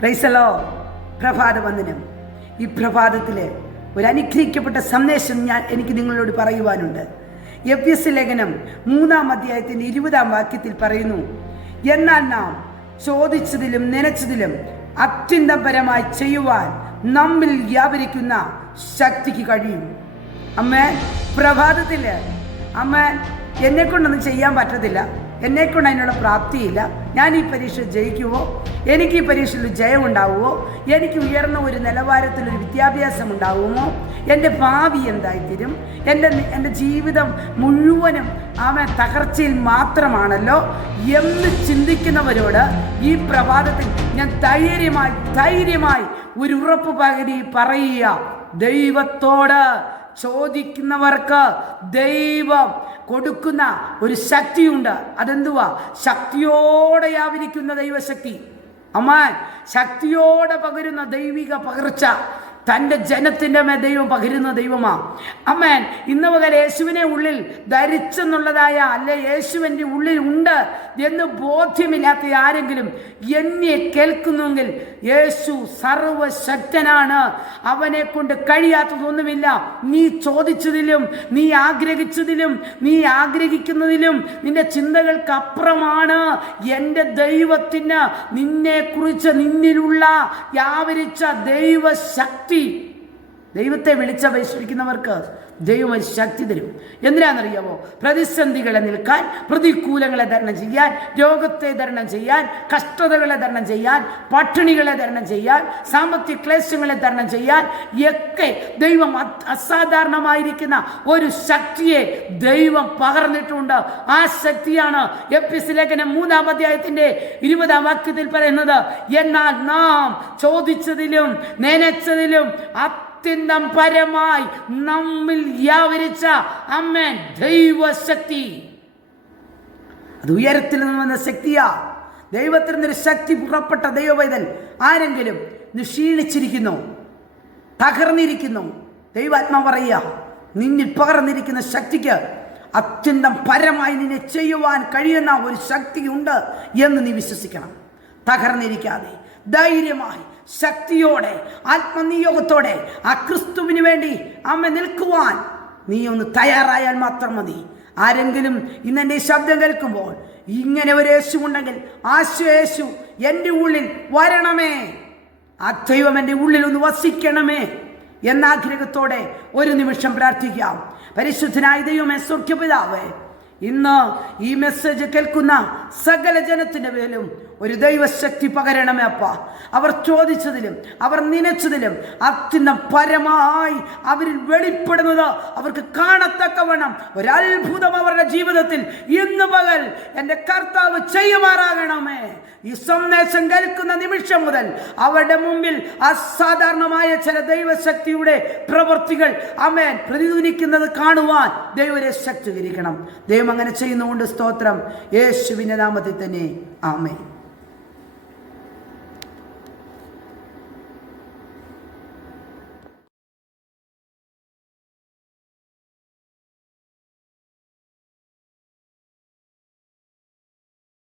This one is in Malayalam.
പ്രൈസലോ. പ്രഭാത വന്ദനം. ഈ പ്രഭാതത്തിൽ ഒരു അനുഗ്രഹിക്കപ്പെട്ട സന്ദേശം എനിക്ക് നിങ്ങളോട് പറയുവാനുണ്ട്. എഫെസ്യ ലേഖനം 3-ാം അധ്യായത്തിൻ്റെ 20-ാം വാക്യത്തിൽ പറയുന്നു, എന്നാൽ നാം ചോദിച്ചതിലും നനച്ചതിലും അത്യന്തപരമായി ചെയ്യുവാൻ നമ്മിൽ വ്യാപരിക്കുന്ന ശക്തിക്ക് കഴിയും. അമ്മേ, പ്രഭാതത്തിൽ അമ്മേ, എന്നെക്കൊണ്ടൊന്നും ചെയ്യാൻ പറ്റത്തില്ല, എന്നെക്കൊണ്ട് അതിനുള്ള പ്രാപ്തിയില്ല, ഞാൻ ഈ പരീക്ഷ ജയിക്കുമോ, എനിക്ക് ഈ പരീക്ഷയിൽ ജയം ഉണ്ടാവുമോ, എനിക്ക് ഉയർന്ന ഒരു നിലവാരത്തിലൊരു വിദ്യാഭ്യാസം ഉണ്ടാവുമോ, എൻ്റെ ഭാവി എന്തായിത്തീരും, എൻ്റെ ജീവിതം മുഴുവനും തകർച്ചയിൽ മാത്രമാണല്ലോ എന്ന് ചിന്തിക്കുന്നവരോട് ഈ പ്രഭാതത്തിൽ ഞാൻ ധൈര്യമായി ഒരു ഉറപ്പ് പകരി പറയുക, ദൈവത്തോട് ചോദിക്കുന്നവർക്ക് ദൈവം കൊടുക്കുന്ന ഒരു ശക്തിയുണ്ട്. അതെന്തുവാ? ശക്തിയോടെ വ്യാപരിക്കുന്ന ദൈവശക്തി. അമ്മാൻ, ശക്തിയോടെ പകരുന്ന ദൈവിക പകർച്ച തൻ്റെ ജനത്തിൻ്റെ മേൽ ദൈവം പകരുന്ന ദൈവമാ. അമ്മേൻ, ഇന്ന് മുതൽ യേശുവിനെ ഉള്ളിൽ ധരിച്ചെന്നുള്ളതായ യേശുവിൻ്റെ ഉള്ളിൽ ഉണ്ട് എന്ന് ബോധ്യമില്ലാത്ത ആരെങ്കിലും എന്നെ കേൾക്കുന്നുവെങ്കിൽ യേശു സർവശക്തനാണ്. അവനെ കൊണ്ട് കഴിയാത്തതൊന്നുമില്ല. നീ ചോദിച്ചതിലും നീ ആഗ്രഹിച്ചതിലും നീ ആഗ്രഹിക്കുന്നതിലും നിന്റെ ചിന്തകൾക്ക് അപ്പുറമാണ് എൻ്റെ ദൈവത്തിന് നിന്നെക്കുറിച്ച് നിന്നിലുള്ള വ്യാപരിച്ച ദൈവശക്തി. ദൈവത്തെ വിളിച്ചപേക്ഷിക്കുന്നവർക്ക് ദൈവം ശക്തി തരും. എന്തിനാണെന്നറിയാമോ? പ്രതിസന്ധികളെ നിൽക്കാൻ, പ്രതികൂലങ്ങളെ തരണം ചെയ്യാൻ, രോഗത്തെ തരണം ചെയ്യാൻ, കഷ്ടതകളെ തരണം ചെയ്യാൻ, പട്ടിണികളെ തരണം ചെയ്യാൻ, സാമ്പത്തിക ക്ലേശങ്ങളെ തരണം ചെയ്യാൻ ഒക്കെ ദൈവം അസാധാരണമായിരിക്കുന്ന ഒരു ശക്തിയെ ദൈവം പകർന്നിട്ടുണ്ട്. ആ ശക്തിയാണ് എഫെസ്യ ലേഖനം 3-ാം അധ്യായത്തിൻ്റെ 20-ാം വാക്യത്തിൽ പറയുന്നത്, എന്നാൽ നാം ചോദിച്ചതിലും നനച്ചതിലും അത്യന്തം പരമായി നമ്മിൽ വ്യാപരിച്ച അമ്മേൻ ദൈവശക്തി. അത് ഉയരത്തിൽ നിന്ന് വന്ന ശക്തിയാ. ദൈവത്തിൽ നിന്നൊരു ശക്തി പുറപ്പെട്ട ദൈവവൈതൽ ആരെങ്കിലും ക്ഷീണിച്ചിരിക്കുന്നു, തകർന്നിരിക്കുന്നു, ദൈവാത്മാ പറയുക, നിന്നിൽ പകർന്നിരിക്കുന്ന ശക്തിക്ക് അത്യന്തം പരമായി നിന്നെ ചെയ്യുവാൻ കഴിയുന്ന ഒരു ശക്തിയുണ്ട് എന്ന് നീ വിശ്വസിക്കണം. തകർന്നിരിക്കാതെ ധൈര്യമായി ശക്തിയോടെ ആത്മനിയോഗത്തോടെ ആ ക്രിസ്തുവിന് വേണ്ടി അമ്മ നിൽക്കുവാൻ നീ ഒന്ന് തയ്യാറായാൽ മാത്രം മതി. ആരെങ്കിലും ഇന്നെൻ്റെ ശബ്ദം കേൾക്കുമ്പോൾ ഇങ്ങനെ ഒരു യേശു ഉണ്ടെങ്കിൽ ആ യേശു എൻ്റെ ഉള്ളിൽ വരണമേ, ആ ദൈവം എൻ്റെ ഉള്ളിൽ ഒന്ന് വസിക്കണമേ എന്നാഗ്രഹത്തോടെ ഒരു നിമിഷം പ്രാർത്ഥിക്കാം. പരിശുദ്ധനായ ദൈവമേ, സ്വർഗ്ഗപിതാവേ, ഇന്ന് ഈ മെസ്സേജ് കേൾക്കുന്ന സകല ജനത്തിൻ്റെ മേലും ഒരു ദൈവശക്തി പകരണമേ അപ്പ. അവർ ചോദിച്ചതിലും അവർ നനച്ചതിലും അത്യന്തം പരമായി അവരിൽ വെളിപ്പെടുന്നത് അവർക്ക് കാണത്തക്കവണ്ണം ഒരത്ഭുതം അവരുടെ ജീവിതത്തിൽ ഇന്ന് പകൽ എൻ്റെ കർത്താവ് ചെയ്യുമാറാകണമേ. ഈ സന്ദേശം കേൾക്കുന്ന നിമിഷം മുതൽ അവരുടെ മുമ്പിൽ അസാധാരണമായ ചില ദൈവശക്തിയുടെ പ്രവൃത്തികൾ ആമേൻ പ്രതിധ്വനിക്കുന്നത് കാണുവാൻ ദൈവരെ ശക്തീകരിക്കണം. ദൈവം അങ്ങനെ ചെയ്യുന്നതുകൊണ്ട് സ്തോത്രം. യേശുവിൻ്റെ നാമത്തിൽ തന്നെ ആമേൻ.